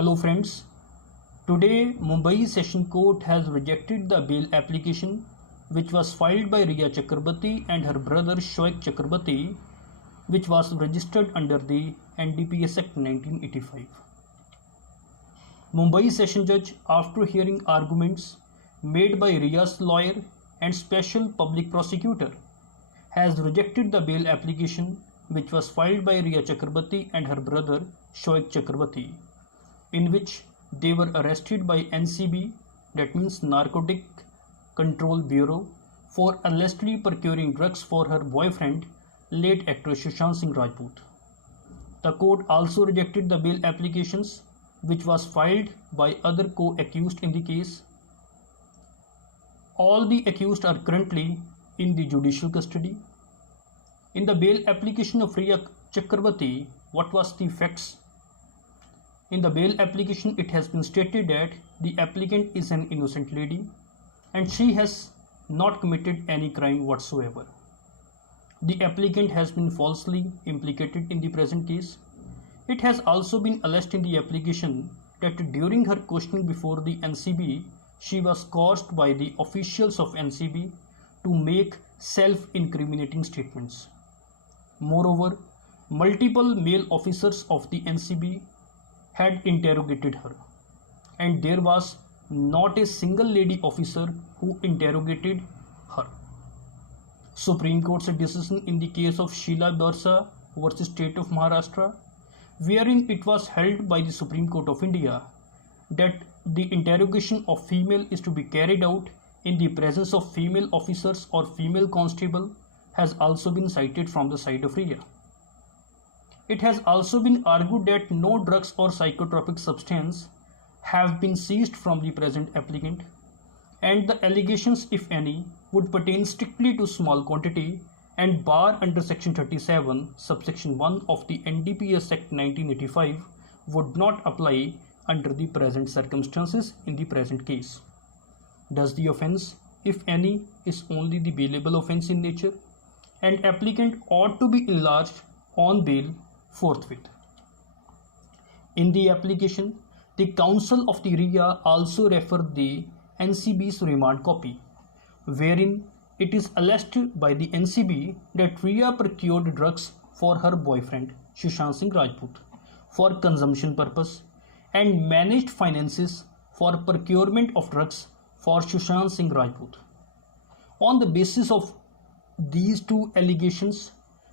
Hello friends, today Mumbai Session Court has rejected the bail application which was filed by Riya Chakrabarti and her brother Shoaib Chakrabarti, which was registered under the NDPS Act 1985. Mumbai Session Judge, after hearing arguments made by Riya's lawyer and special public prosecutor, has rejected the bail application which was filed by Riya Chakrabarti and her brother Shoaib Chakrabarti, in which they were arrested by NCB, that means Narcotic Control Bureau, for allegedly procuring drugs for her boyfriend, late actor Sushant Singh Rajput. The court also rejected the bail applications which was filed by other co-accused in the case. All the accused are currently in the judicial custody. In the bail application of Riya Chakrabarti, what was the facts? In the bail application, it has been stated that the applicant is an innocent lady and she has not committed any crime whatsoever. The applicant has been falsely implicated in the present case. It has also been alleged in the application that during her questioning before the NCB, she was caused by the officials of NCB to make self-incriminating statements. Moreover, multiple male officers of the NCB had interrogated her, and there was not a single lady officer who interrogated her. Supreme Court's decision in the case of Sheila Barsa versus State of Maharashtra, wherein it was held by the Supreme Court of India that the interrogation of female is to be carried out in the presence of female officers or female constable, has also been cited from the side of Riya. It has also been argued that no drugs or psychotropic substance have been seized from the present applicant, and the allegations, if any, would pertain strictly to small quantity and bar under section 37 subsection 1 of the NDPS Act 1985 would not apply under the present circumstances in the present case. Thus the offence, if any, is only the bailable offence in nature, and applicant ought to be enlarged on bail forthwith. In the application, the counsel of the Riya also referred the NCB's remand copy, wherein it is alleged by the NCB that Riya procured drugs for her boyfriend Sushant Singh Rajput for consumption purpose and managed finances for procurement of drugs for Sushant Singh Rajput. On the basis of these two allegations,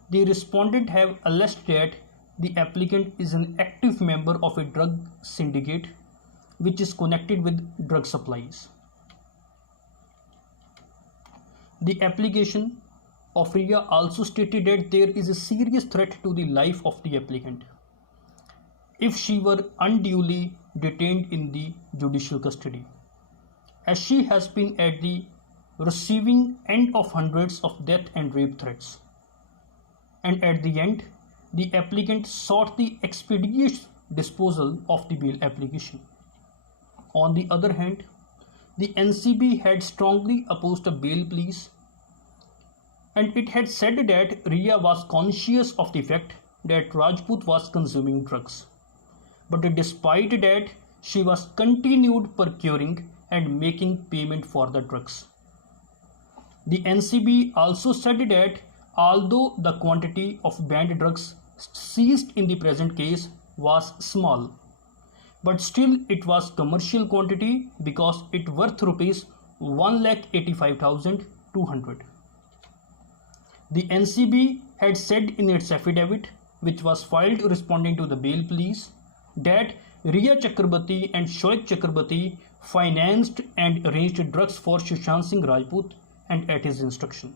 the respondent have alleged that the applicant is an active member of a drug syndicate which is connected with drug supplies. The application of Riya also stated that there is a serious threat to the life of the applicant if she were unduly detained in the judicial custody, as she has been at the receiving end of hundreds of death and rape threats, and at the end the applicant sought the expeditious disposal of the bail application. On the other hand, the NCB had strongly opposed the bail pleas, and it had said that Riya was conscious of the fact that Rajput was consuming drugs, but despite that she was continued procuring and making payment for the drugs. The NCB also said that although the quantity of banned drugs seized in the present case was small, but still it was commercial quantity because it worth rupees 1,85,200. The NCB had said in its affidavit, which was filed responding to the bail pleas, that Riya Chakrabarti and Shoaib Chakrabarti financed and arranged drugs for Sushant Singh Rajput and at his instruction.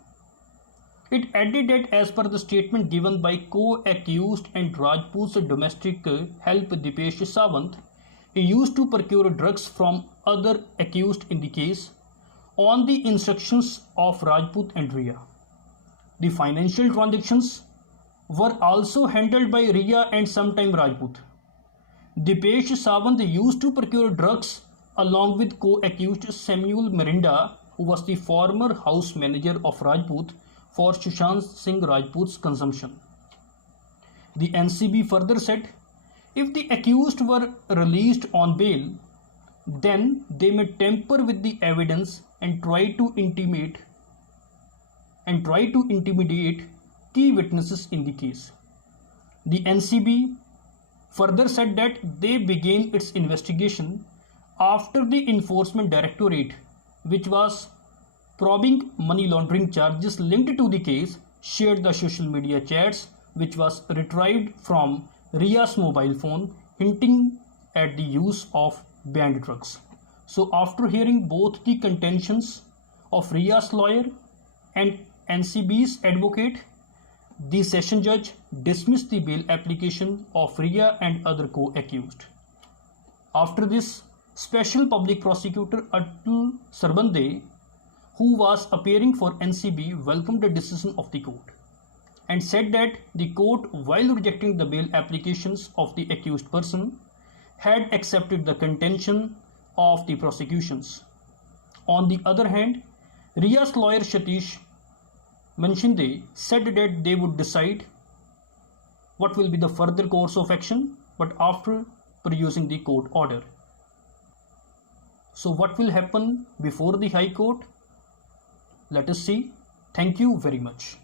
It added that as per the statement given by co-accused and Rajput's domestic help Dipesh Sawant, he used to procure drugs from other accused in the case on the instructions of Rajput and Riya. The financial transactions were also handled by Riya and sometime Rajput. Dipesh Sawant used to procure drugs along with co-accused Samuel Mirinda, who was the former house manager of Rajput, for Sushant Singh Rajput's consumption. The NCB further said If the accused were released on bail, then they may tamper with the evidence and try to intimidate key witnesses in the case. The NCB further said that they began its investigation after the Enforcement Directorate, which was probing money laundering charges linked to the case, shared the social media chats which was retrieved from Ria's mobile phone, hinting at the use of banned drugs. So after hearing both the contentions of Ria's lawyer and NCB's advocate, the session judge dismissed the bail application of Ria and other co-accused. After this, Special Public Prosecutor Atul Sarbande, who was appearing for NCB, welcomed the decision of the court and said that the court, while rejecting the bail applications of the accused person, had accepted the contention of the prosecutions. On the other hand, Ria's lawyer Satish Manshinde said that they would decide what will be the further course of action, but after perusing the court order. So what will happen before the High Court? Let us see. Thank you very much.